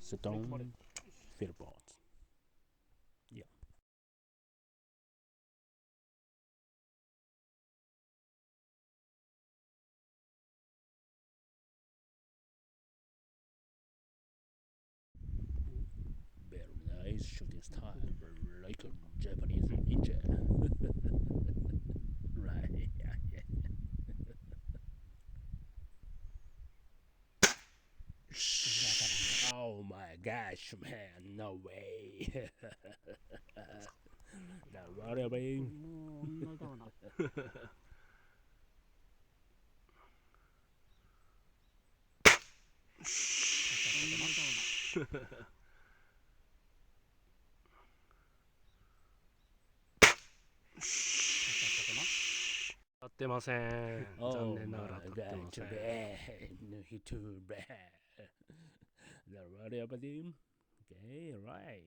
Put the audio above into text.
Stone Filbert. Yeah. Very nice shooting style, like a Japanese ninja. Right, yeah, yeah. Oh my gosh, man, no way. Don't worry about it. もう同じだわな。当たってません。 Oh 残念ながら my 当たって god, ませ too ん。 bad. No, he too bad. Don't worry about him. Okay, right.